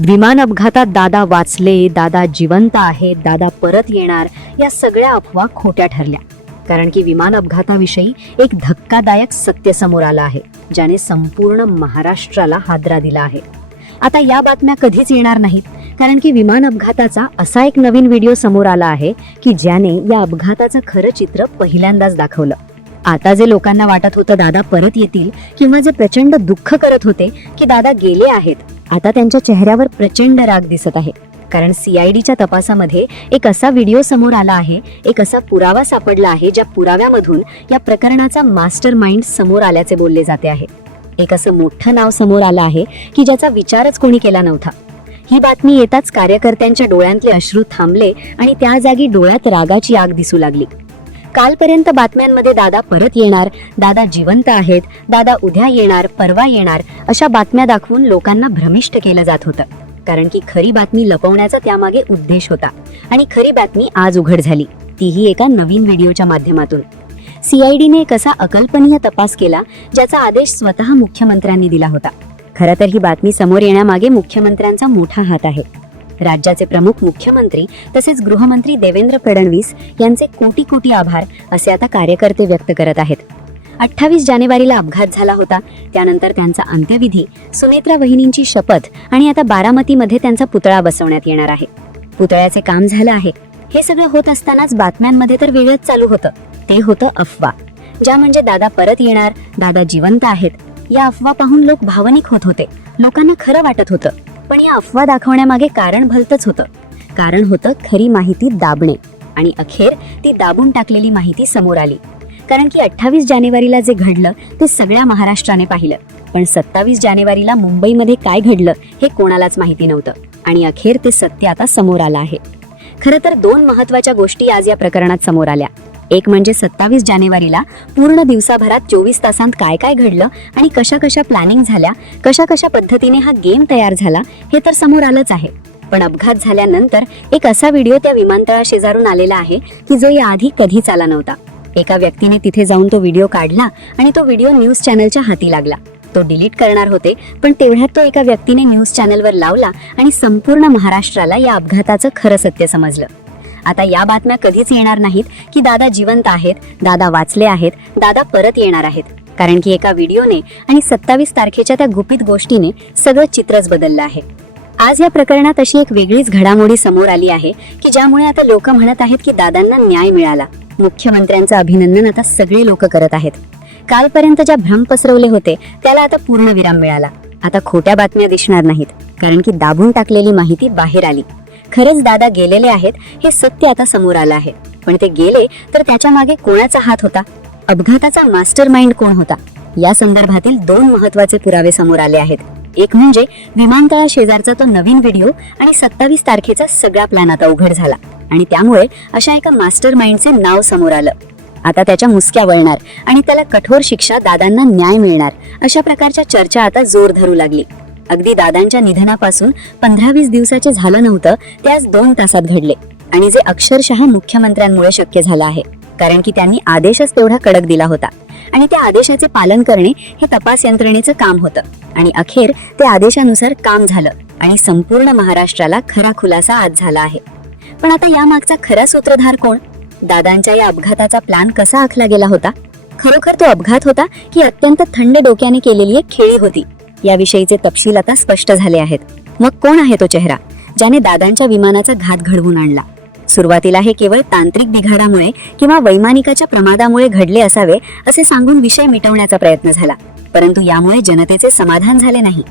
विमान अपघातात दादा वाचले, दादा जिवंत आहेत, दादा परत येणार, या सगळ्या अफवा खोट्या ठरल्या. कारण की विमान अपघाताविषयी एक धक्कादायक सत्य समोर आलं आहे, ज्याने संपूर्ण महाराष्ट्राला हादरा दिला आहे. आता या बातम्या कधीच येणार नाहीत, कारण की विमान अपघाताचा असा एक नवीन व्हिडिओ समोर आला आहे की ज्याने या अपघाताचं खरं चित्र पहिल्यांदाच दाखवलं. आता जे लोकांना वाटत होतं दादा परत येतील, किंवा जे प्रचंड दुःख करत होते की दादा गेले आहेत, आता त्यांच्या चेहऱ्यावर प्रचंड राग दिसत आहे. कारण CIDच्या तपासामध्ये एक असा व्हिडिओ समोर आला आहे, एक असा पुरावा सापडला आहे, ज्या पुराव्यामधून या प्रकरणाचा मास्टर माइंड समोर आल्याचे बोलले जाते आहे. एक असं मोठं नाव समोर आलं आहे की ज्याचा विचारच कोणी केला नव्हता. ही बातमी येताच कार्यकर्त्यांच्या डोळ्यांतले अश्रू थांबले आणि त्या जागी डोळ्यात रागाची आग दिसू लागली. कालपर्यंत बातम्यांमध्ये दादा परत येणार, दादा जिवंत आहेत, दादा उद्या येणार, परवा येणार, अशा बातम्या दाखवून लोकांना भ्रमिष्ट केलं जात होतं. कारण की खरी बातमी लपवण्याचा त्यामागे उद्देश होता. आणि खरी बातमी आज उघड झाली, तीही एका नवीन व्हिडिओच्या माध्यमातून. CIDने एक असा अकल्पनीय तपास केला, ज्याचा आदेश स्वतः मुख्यमंत्र्यांनी दिला होता. खरं तर ही बातमी समोर येण्यामागे मुख्यमंत्र्यांचा मोठा हात आहे. राज्याचे प्रमुख मुख्यमंत्री तसेच गृहमंत्री देवेंद्र फडणवीस यांचे कोटी कोटी आभार असे आता कार्यकर्ते व्यक्त करत आहेत. 28 जानेवारीला अपघात झाला होता, त्यानंतर त्यांचा अंत्यविधी, सुनेत्रा वहिनींची शपथ आणि आता बारामतीमध्ये त्यांचा पुतळा बसवण्यात येणार आहे. पुतळ्याचे काम झालं आहे. हे सगळं होत असतानाच बातम्यांमध्ये तर वेगळंच चालू होतं. ते होतं अफवा, ज्या म्हणजे दादा परत येणार, दादा जिवंत आहेत. या अफवा पाहून लोक भावनिक होत होते. लोकांना खरं वाटत होतं. पण या अफवा दाखवण्यामागे कारण भलतंच होतं. कारण होतं खरी माहिती दाबणे. आणि अखेर ती दाबून टाकलेली माहिती समोर आली. कारण की 28 जानेवारीला जे घडलं ते सगळ्या महाराष्ट्राने पाहिलं, पण 27 जानेवारीला मुंबईमध्ये काय घडलं हे कोणालाच माहिती नव्हतं. आणि अखेर ते सत्य आता समोर आलं आहे. खरं तर 2 महत्त्वाच्या गोष्टी आज या प्रकरणात समोर आल्या. एक म्हणजे 27 जानेवारीला पूर्ण दिवसाभरात 24 तासांत काय काय घडलं आणि कशा कशा प्लॅनिंग झाल्या, कशा कशा पद्धतीने हा गेम तयार झाला, हे तर समोर आलंच आहे. पण अपघात झाल्यानंतर एक असा व्हिडिओ त्या विमानतळाशेजारून आलेला आहे की जो याआधी कधीच आला नव्हता. एका व्यक्तीने तिथे जाऊन तो व्हिडिओ काढला आणि तो व्हिडिओ न्यूज चॅनलच्या हाती लागला. तो डिलीट करणार होते, पण तेवढ्यात तो एका व्यक्तीने न्यूज चॅनलवर लावला आणि संपूर्ण महाराष्ट्राला या अपघाताचं खरं सत्य समजलं. आता या बातम्या कधीच येणार नाहीत की दादा जिवंत आहेत, दादा वाचले आहेत, दादा परत येणार आहेत. कारण की एका व्हिडिओने आणि 27 तारखेच्या त्या गुपित गोष्टीने सगळं चित्रच बदललं आहे. आज या प्रकरणात अशी एक वेगळीच घडामोडी समोर आली आहे की ज्यामुळे आता लोक म्हणत आहेत की दादांना न्याय मिळाला. मुख्यमंत्र्यांचं अभिनंदन आता सगळे लोक करत आहेत. कालपर्यंत ज्या भ्रम पसरवले होते त्याला आता पूर्ण विराम मिळाला. आता खोट्या बातम्या दिसणार नाहीत, कारण की दाबून टाकलेली माहिती बाहेर आली. खरंच दादा गेलेले आहेत हे सत्य आता समोर आलं आहे. पण ते गेले तर त्याच्या मागे कोणाचा हात होता, अपघाताचा मास्टर माइंड कोण होता, या संदर्भातील 2 महत्त्वाचे पुरावे समोर आले आहेत. एक म्हणजे विमानतळा शेजारचा तो नवीन व्हिडिओ आणि 27 तारखेचा सगळा प्लॅन आता उघड झाला. आणि त्यामुळे अशा एका मास्टर माइंडचे नाव समोर आलं. आता त्याच्या मुसक्या वळणार आणि त्याला कठोर शिक्षा, दादांना न्याय मिळणार, अशा प्रकारच्या चर्चा आता जोर धरू लागली. अगदी दादांच्या निधनापासून 15-20 दिवसाचे झालं नव्हतं, ते आज 2 तासात घडले. आणि जे अक्षरशः मुख्यमंत्र्यांमुळे शक्य झालं आहे, कारण की त्यांनी आदेशच तेवढा कडक दिला होता. आणि त्या आदेशाचे पालन करणे हे तपास यंत्रणेचं काम होतं. आणि अखेर ते आदेशानुसार काम झालं आणि संपूर्ण महाराष्ट्राला खरा खुलासा आज झाला आहे. पण आता यामागचा खरा सूत्रधार कोण? दादांच्या या अपघाताचा प्लॅन कसा आखला गेला होता? खरोखर तो अपघात होता की अत्यंत थंड डोक्याने केलेली एक खेळी होती? याविषयीचे तपशील आता स्पष्ट झाले आहेत. मग कोण आहे तो चेहरा ज्याने दादांच्या विमानाचा घात घडवून आणला? सुरुवातीला हे केवळ तांत्रिक बिघाडामुळे किंवा वैमानिकाच्या प्रमादामुळे घडले असावे असे सांगून विषय मिटवण्याचा प्रयत्न झाला. परंतु यामुळे जनतेचे समाधान झाले नाही.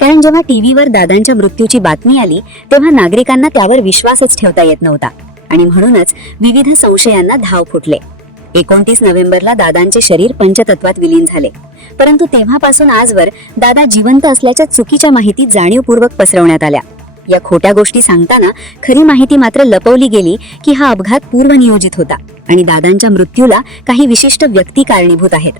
कारण जेव्हा टीव्हीवर दादांच्या मृत्यूची बातमी आली तेव्हा नागरिकांना त्यावर विश्वासच ठेवता येत नव्हता. आणि म्हणूनच विविध संशयांना धाव फुटले. 29 नोव्हेंबरला दादांचे शरीर पंचतत्वात विलीन झाले. परंतु तेव्हापासून आजवर दादा जिवंत असल्याच्या चुकीच्या माहिती जाणीवपूर्वक पसरवण्यात आल्या. या खोट्या गोष्टी सांगताना खरी माहिती मात्र लपवली गेली की हा अपघात पूर्वनियोजित होता आणि दादांच्या मृत्यूला काही विशिष्ट व्यक्ती कारणीभूत आहेत.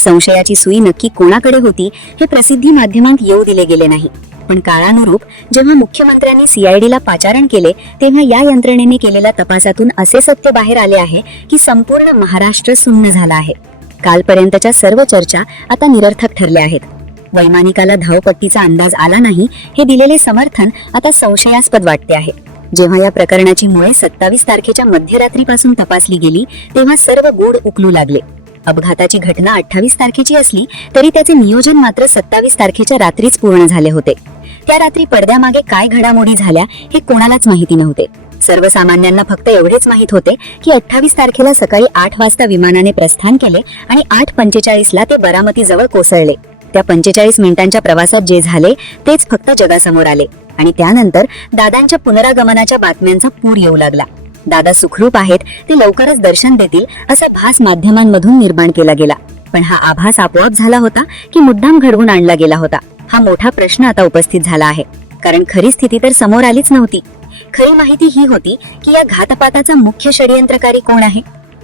संशयाची सुई नक्की कोणाकडे होती हे प्रसिद्धी माध्यमांत येऊ दिले गेले नाही. पण काळानुरूप जेव्हा मुख्यमंत्र्यांनी CIDला पाचारण केले तेव्हा या यंत्रणेने केलेल्या तपासातून असे सत्य बाहेर आले आहे की संपूर्ण महाराष्ट्र सुन्न झाला आहे. कालपर्यंतच्या सर्व चर्चा आता निरर्थक ठरल्या आहेत. वैमानिकाला धावपट्टीचा अंदाज आला नाही हे दिलेले समर्थन आता संशयास्पद वाटते आहे. जेव्हा या प्रकरणाची मुळे 27 तारखेच्या मध्यरात्रीपासून तपासली गेली तेव्हा सर्व गूढ उकलू लागले. अपघाताची घटना 28 तारखेची असली तरी त्याचे नियोजन मात्र 27 तारखेच्या रात्रीच पूर्ण झाले होते. त्या रात्री पडद्यामागे काय घडामोडी झाल्या हे कोणालाच माहिती नव्हते. सर्वसामान्यांना फक्त एवढेच माहित होते की 28 तारखेला सकाळी 8 वाजता विमानाने प्रस्थान केले आणि 8:45 ते बारामती जवळ कोसळले. त्या 45 मिनिटांच्या प्रवासात जे झाले तेच फक्त जगासमोर आले आणि त्यानंतर दादांच्या पुनरागमनाच्या बातम्यांचा पूर येऊ लागला. दादा सुखरूप आहेत, ते लवकरच दर्शन देतील असा भास माध्यमांमधून निर्माण केला गेला. पण हा आभास आपोआप झाला होता की मुद्दाम घडवून आणला गेला होता, हा मोठा प्रश्न आता उपस्थित झाला आहे. कारण खरी स्थिती तर समोर आलीच नव्हती. खरी माहिती ही होती की या घातपाताचा मुख्य षडयंत्रकारी कोण आहे.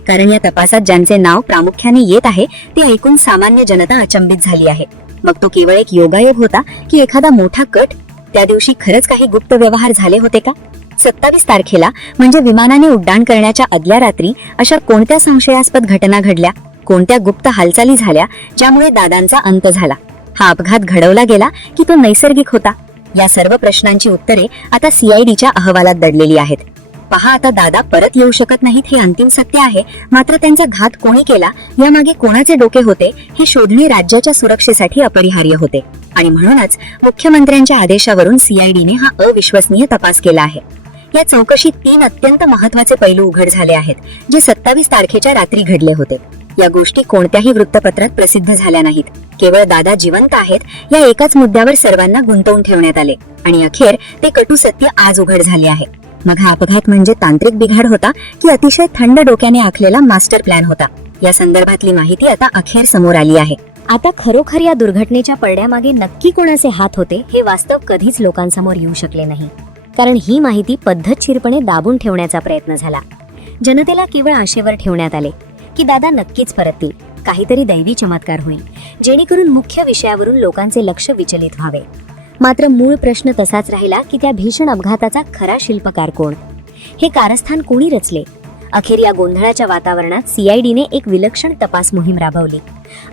कारण या तपासात ज्यांचे नाव प्रामुख्याने येत आहे ते ऐकून सामान्य जनता अचंबित झाली आहे. मग तो केवळ एक योगायोग होता की एखादा मोठा कट? त्या दिवशी खरंच काही गुप्त व्यवहार झाले होते का? 27 तारखेला म्हणजे विमानाने उड्डाण करण्याच्या आदल्या रात्री अशा कोणत्या संशयास्पद घटना घडल्या, कोणत्या गुप्त हालचाली झाल्या ज्यामुळे दादांचा अंत झाला? हा अपघात घडवला गेला की तो नैसर्गिक होता? या सर्व प्रश्नांची उत्तरे आता CIDच्या अहवालात दडलेली आहेत. पहा, आता दादा परत येऊ शकत नाहीत हे अंतिम सत्य आहे, मात्र त्यांचा घात कोणी केला, यामागे कोणाचे डोके होते हे शोधणे राज्याच्या सुरक्षेसाठी अपरिहार्य होते. आणि म्हणूनच मुख्यमंत्र्यांच्या आदेशावरून CIDने हा अविश्वसनीय तपास केला आहे. या चौकशीत 3 अत्यंत महत्त्वाचे पैलू उघड झाले आहेत जे 27 तारखेच्या रात्री घडले होते. या गोष्टी कोणत्याही वृत्तपत्रात प्रसिद्ध झाल्या नाहीत. केवळ दादा जिवंत आहेत या एकाच मुद्द्यावर सर्वांना गुंतवून ठेवण्यात आले आणि अखेर ते कटू सत्य आज उघड झाले आहे. मग हा अपघात म्हणजे तांत्रिक बिघाड होता की अतिशय थंड डोक्याने आखलेला मास्टर प्लॅन होता? या संदर्भातली माहिती आता अखेर समोर आली आहे. आता खरोखर या दुर्घटनेच्या पडद्यामागे नक्की कोणाचे हात होते हे वास्तव कधीच लोकांसमोर येऊ शकले नाही. कारण ही माहिती पद्धतशीरपणे दाबून ठेवण्याचा प्रयत्न झाला. जनतेला केवळ आशेवर ठेवण्यात आले की दादा नक्कीच परततील, काहीतरी दैवी चमत्कार होईल जेणेकरून मुख्य विषयावरून लोकांचे लक्ष विचलित व्हावे. मात्र मूळ प्रश्न तसाच राहिला की त्या भीषण अपघाताचा खरा शिल्पकार कोण? हे कारस्थान कोणी रचले? अखेर या गोंधळाच्या वातावरणात CIDने एक विलक्षण तपास मोहीम राबवली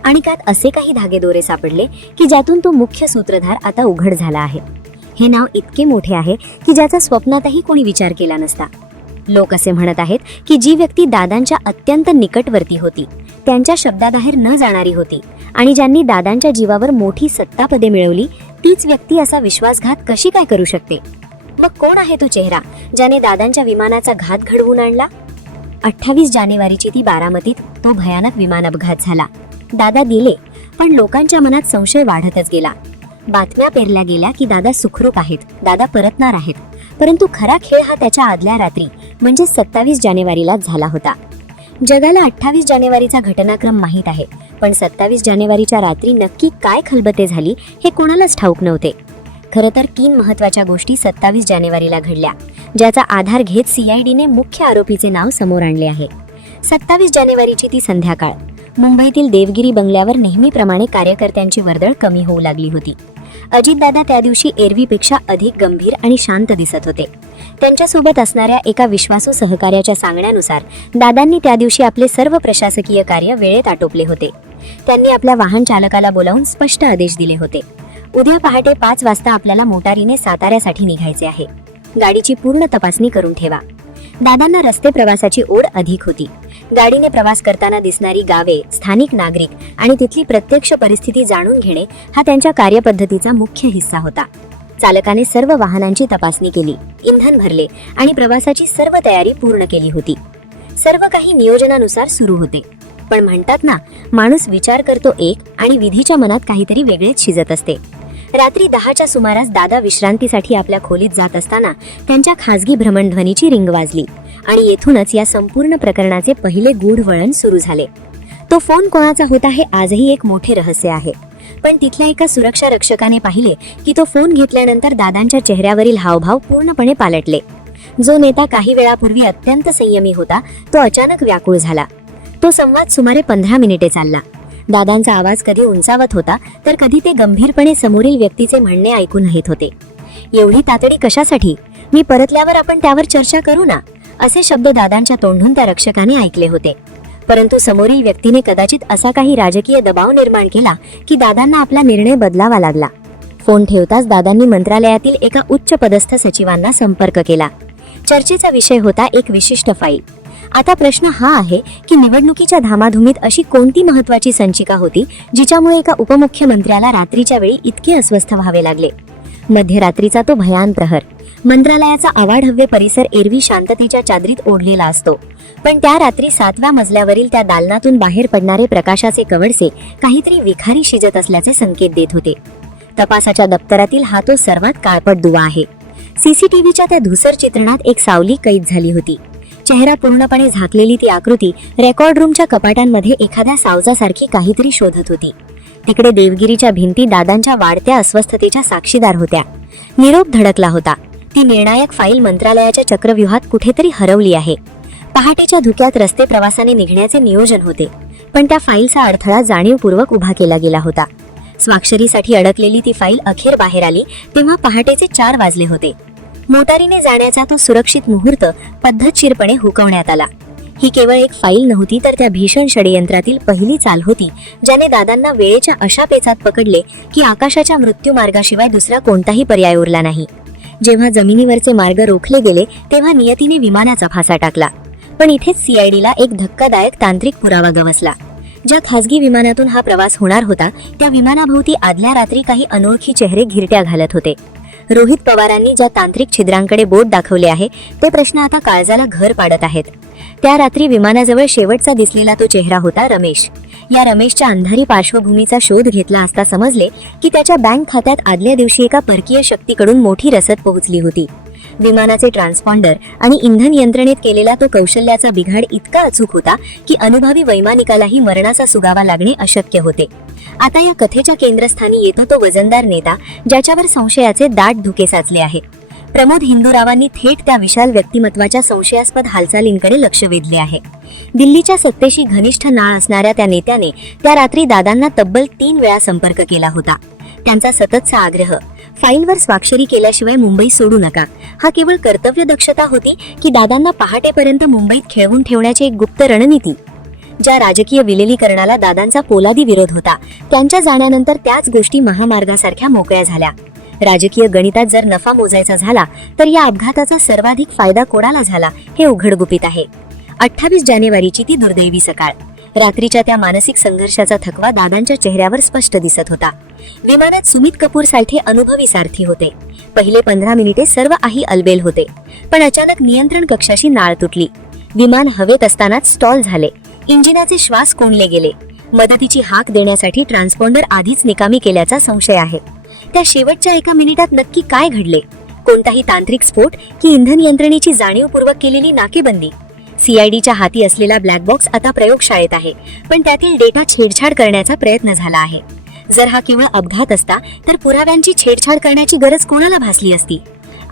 आणि त्यात असे काही धागेदोरे सापडले की ज्यातून तो मुख्य सूत्रधार आता उघड झाला आहे. हे नाव इतके मोठे आहे की ज्याचा स्वप्नातही कोणी विचार केला नसता. लोक असे म्हणत आहेत की जी व्यक्ती दादांच्या अत्यंत निकटवर्ती होती, त्यांच्या शब्दाबाहेर न जाणारी होती आणि ज्यांनी दादांच्या जीवावर मोठी सत्तापदे मिळवली, तीच व्यक्ती असा विश्वासघात कशी काय करू शकते? मग कोण आहे तो चेहरा ज्याने दादांच्या विमानाचा घात घडवून आणला? 28 जानेवारीची ती बारामतीत तो भयानक विमान अपघात झाला. दादा गेले, पण लोकांच्या मनात संशय वाढतच गेला. बातम्या पेरल्या गेल्या की दादा सुखरूप आहेत, दादा परतणार आहेत. परंतु खरा खेळ हा त्याच्या आदल्या रात्री म्हणजे 27 जानेवारीलाच झाला होता. जगाला 28 जानेवारीचा घटनाक्रम माहीत आहे, पण 27 जानेवारीच्या रात्री नक्की काय खलबते झाली हे कोणालाच ठाऊक नव्हते. खरं तर 3 महत्त्वाच्या गोष्टी 27 जानेवारीला घडल्या ज्याचा आधार घेत CIDने मुख्य आरोपीचे नाव समोर आणले आहे. 27 जानेवारीची ती संध्याकाळ मुंबईतील देवगिरी बंगल्यावर नेहमीप्रमाणे कार्यकर्त्यांची वर्दळ कमी होऊ लागली होती. अजितदादा त्या दिवशी एरवीपेक्षा अधिक गंभीर आणि शांत दिसत होते. त्यांच्यासोबत असणाऱ्या एका विश्वासू सहकार्याच्या सांगण्यानुसार दादांनी त्या दिवशी आपले सर्व प्रशासकीय कार्य वेळेत आटोपले होते. त्यांनी आपल्या वाहन चालकाला बोलावून स्पष्ट आदेश दिले होते. उद्या पहाटे 5 वाजता आपल्याला मोटारीने साताऱ्यासाठी निघायचे आहे. गाडीची पूर्ण तपासणी करून ठेवा. दादांना रस्ते प्रवासाची ओढ अधिक होती. गाडीने प्रवास करताना दिसणारी गावे, स्थानिक नागरिक आणि तिथली प्रत्यक्ष परिस्थिती जाणून घेणे हा त्यांच्या कार्यपद्धतीचा मुख्य हिस्सा होता. चालकाने सर्व वाहनांची तपासणी केली, इंधन भरले आणि प्रवासाची सर्व तयारी पूर्ण केली होती. सर्व काही नियोजनानुसार सुरू होते. पण म्हणतात ना, माणूस विचार करतो एक आणि विधीच्या मनात काहीतरी वेगळेच शिजत असते. रात्री 10च्या सुमारास दादा विश्रांतीसाठी आपल्या खोलीत जात असताना त्यांच्या खासगी भ्रमणध्वनीची रिंग वाजली आणि येथूनच या संपूर्ण प्रकरणाचे पहिले गूढ वळण सुरू झाले. तो फोन कोणाचा होता हे आजही एक मोठे रहस्य आहे. पण तिथल्या एका सुरक्षा रक्षकाने पाहिले की तो फोन घेतल्यानंतर दादांच्या चेहऱ्यावरील हावभाव पूर्णपणे पालटले. जो नेता काही वेळापूर्वी अत्यंत संयमी होता तो अचानक व्याकुळ झाला. तो संवाद सुमारे 15 मिनिटे चालला. दादांचा आवाज कधी उंचावत होता तर कधी ते गंभीरपणे समोरील व्यक्तीचे म्हणणे ऐकून घेत होते. एवढी तातडी कशासाठी? मी परतल्यावर आपण त्यावर चर्चा करू ना, असे शब्द दादांच्या तोंडून त्या रक्षकाने ऐकले होते. परंतु समोरील व्यक्तीने कदाचित असा काही राजकीय दबाव निर्माण केला की दादांना आपला निर्णय बदलावा लागला. फोन ठेवताच दादांनी मंत्रालयातील एका उच्च पदस्थ सचिवांना संपर्क केला. चर्चेचा विषय होता एक विशिष्ट फाईल. आता प्रश्न हा आहे की निवडणुकीच्या धामाधुमीत अशी कोणती महत्वाची संचिका होती जिच्यामुळे एका उपमुख्यमंत्र्याला रात्रीच्या वेळी इतके अस्वस्थ व्हावे लागले. मध्यरात्रीचा तो भयान प्रहर. मंत्रालयाचा आवाढव्य परिसर एरवी शांततेच्या चादरीत ओढलेला असतो, पण त्या रात्री 7व्या मजल्यावरील त्या दालनातून बाहेर पडणारे प्रकाशाचे कवडसे काहीतरी विखारी शिजत असल्याचे संकेत देत होते. तपासाच्या दप्तरातील हा तो सर्वात काळपट दुवा आहे. सीसीटीव्हीच्या त्या धुसर चित्रणात एक सावली कैद झाली होती. चेहरा पूर्णपणे झाकलेली ती आकृती रेकॉर्ड रूमच्या कपाटांमध्ये एखाद्या सावजासारखी काहीतरी शोधत होती. तिकडे देवगिरीच्या भिंती दादांच्या वाढत्या अस्वस्थतेच्या साक्षीदार होत्या. निरोप धडकला होता. ती निर्णायक फाईल मंत्रालयाच्या चक्रव्यूहात कुठेतरी हरवली आहे. पहाटेच्या धुक्यात रस्ते प्रवासाने निघण्याचे नियोजन होते, पण त्या फाईलचा अडथळा जाणीवपूर्वक उभा केला गेला होता. स्वाक्षरीसाठी अडकलेली ती फाईल अखेर बाहेर आली तेव्हा पहाटेचे 4 वाजले होते. मोटारीने जाण्याचा तो सुरक्षित मुहूर्त पद्धतशीरपणे हुकवण्यात आला. ही केवळ एक फाईल नव्हती, तर त्या भीषण षडयंत्रातील पहिली चाल होती ज्याने दादांना वेळेच्या अशा पेचात पकडले की आकाशाच्या मृत्यूमार्गाशिवाय दुसरा कोणताही पर्याय उरला नाही. जेव्हा जमिनीवरचे मार्ग रोखले गेले तेव्हा नियतीने विमानाचा फासा टाकला. पण इथेच सीआयडीला एक धक्कादायक तांत्रिक पुरावा गवसला. ज्या खासगी विमानातून हा प्रवास होणार होता त्या विमानाभोवती आदल्या रात्री काही अनोळखी चेहरे घिरट्या घालत होते. रोहित पवारांनी ज्या तांत्रिक छिद्रांकडे बोट दाखवले आहे ते प्रश्न आता काळजाला घर पाडत आहेत. त्या रात्री विमानाजवळ शेवटचा दिसलेला तो चेहरा होता रमेश. या रमेशच्या अंधारी पार्श्वभूमीचा शोध घेतला असता समजले की त्याच्या बँक खात्यात आदल्या दिवशी एका परकीय शक्तीकडून मोठी रसद पोहोचली होती. विमानाचे ट्रान्सपॉन्डर आणि इंधन यंत्रणेत केलेला तो कौशल्याचा बिघाड इतका अचूक होता की अनुभवी वैमानिकालाही मरणाचा सुगावा लागणे अशक्य होते. आता या कथेच्या केंद्रस्थानी येतो तो वजनदार नेता ज्याच्यावर संशयाचे दाट धुके साचले आहे. प्रमोद हिंदूरावांनी थेट त्या विशाल व्यक्तिमत्वाच्या संशयास्पद हालचालींकडे लक्ष वेधले आहे. दिल्लीच्या सत्तेशी घनिष्ठ नाळ असणाऱ्या त्या नेत्याने त्या रात्री दादांना तब्बल 3 वेळा संपर्क केला होता. त्यांचा सततचा आग्रह, फाईलवर स्वाक्षरी केल्याशिवाय मुंबई सोडू नका, हा केवळ कर्तव्य दक्षता होती की दादांना पहाटेपर्यंत मुंबईत खेळवून ठेवण्याची एक गुप्त रणनीती? ज्या राजकीय विलीनीकरणाला दादांचा पोलादी विरोध होता त्यांच्या जाण्यानंतर त्याच गोष्टी महामार्गासारख्या मोकळ्या झाल्या. राजकीय गणितात जर नफा मोजायचा झाला तर या अपघाताचा सर्वाधिक फायदा कोणाला झाला हे उघडगुपित आहे. 28 जानेवारीची ती दुर्दैवी सकाळ. रात्रीच्या त्या मानसिक संघर्षाचा थकवा दादांच्या चेहऱ्यावर स्पष्ट दिसत होता. विमानात सुमित कपूर सारखे अनुभवी सारथी होते. पहिले 15 मिनिटे सर्व काही अलबेल होते, पण अचानक नियंत्रण कक्षाशी नाळ तुटली. विमान हवेत असतानाच स्टॉल झाले. इंजिनाचे श्वास कोंडले गेले. मदतीची हाक देण्यासाठी ट्रान्सपॉन्डर आधीच निकामी केल्याचा संशय आहे. त्या शेवटच्या 1 मिनिटात नक्की काय घडले? कोणताही तांत्रिक स्फोट की इंधन यंत्रणेची जाणीवपूर्वक केलेली नाकेबंदी? सीआयडीच्या हाती असलेला ब्लॅक बॉक्स आता प्रयोगशाळेत आहे, पण त्यातील डेटा छेडछाड करण्याचा प्रयत्न झाला आहे. जर हा केवळ अपघात असता तर पुराव्यांची छेडछाड करण्याची गरज कोणाला भासली असती?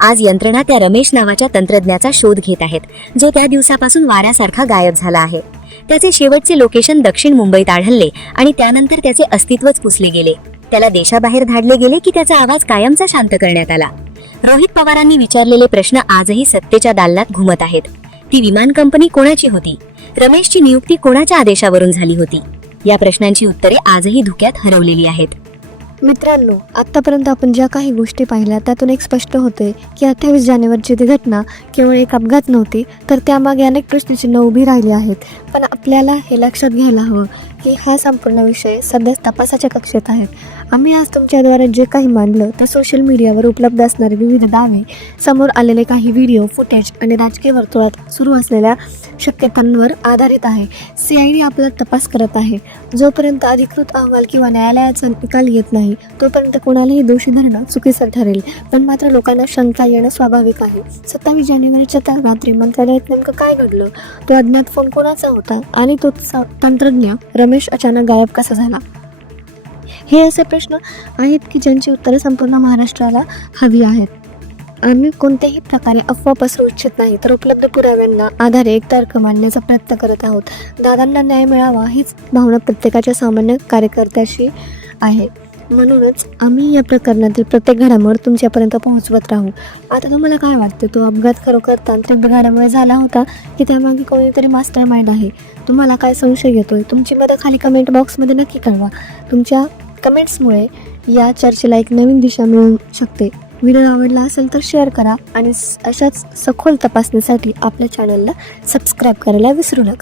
आज यंत्रणा त्या रमेश नावाच्या तंत्रज्ञाचा शोध घेत आहेत, जो त्या दिवसापासून वाऱ्यासारखा गायब झाला आहे. त्याचे शेवटचे लोकेशन दक्षिण मुंबईत आढळले आणि त्यानंतर त्याचे अस्तित्वच पुसले गेले. त्याला देशाबाहेर धाडले गेले की त्याचा आवाज कायमचा शांत करण्यात आला. रोहित पवारांनी विचारलेले प्रश्न आजही सत्तेच्या दालनात घुमत आहेत. ती विमान कंपनी कोणाची होती? रमेशची नियुक्ती कोणाच्या आदेशावरून झाली होती? या प्रश्नांची उत्तरे आजही धुक्यात हरवलेली आहेत. मित्रांनो, आतापर्यंत आपण ज्या काही गोष्टी पाहिल्या त्यातून एक स्पष्ट होते की 28 जानेवारीची ती घटना केवळ एक अपघात नव्हती, तर त्यामागे अनेक प्रश्नचिन्ह उभी राहिली आहेत. पण आपल्याला हे लक्षात घ्यायला हवं की हा संपूर्ण विषय सध्या तपासाच्या कक्षेत आहे. आम्ही आज तुमच्याद्वारे जे काही मांडलं तर सोशल मीडियावर उपलब्ध असणारे विविध दावे, समोर आलेले काही व्हिडिओ फुटेज आणि राजकीय वर्तुळात सुरू असलेल्या शक्यतांवर आधारित आहे. सीआयडी आपला तपास करत आहे. जोपर्यंत अधिकृत अहवाल किंवा न्यायालयाचा निकाल येत नाही तोपर्यंत कोणालाही दोषी धरणं चुकीचं ठरेल. पण मात्र लोकांना शंका येणं स्वाभाविक आहे. 27 जानेवारीच्या त्या रात्री मंत्रालयात नेमकं काय घडलं? तो अज्ञात फोन कोणाचा होता? आणि तो तंत्रज्ञ रमेश अचानक गायब कसा झाला? हे असे प्रश्न आहेत की ज्यांची उत्तरे संपूर्ण महाराष्ट्राला हवी आहेत. आम्ही कोणत्याही प्रकारे अफवा पसरवू इच्छित नाही, तर उपलब्ध पुराव्यांना आधारे एक तर्क मांडण्याचा प्रयत्न करत आहोत. दादांना न्याय मिळावा हीच भावना प्रत्येकाच्या सामान्य कार्यकर्त्याशी आहे. म्हणूनच आम्ही या प्रकरणातील प्रत्येक घडामोड तुमच्यापर्यंत पोहोचवत राहू. आता तुम्हाला काय वाटतं, तो अपघात खरोखर तांत्रिक बिघाडामुळे झाला होता की त्यामागे कोणीतरी मास्टर माइंड आहे? तुम्हाला काय संशय येतोय? तुमची मतं खाली कमेंट बॉक्समध्ये नक्की कळवा. तुमच्या कमेंट्समुळे या चर्चेला एक नवीन दिशा मिळू शकते. व्हिडिओ आवडला असेल तर शेअर करा आणि अशाच सखोल तपासणीसाठी आपल्या चॅनलला सबस्क्राईब करायला विसरू नका.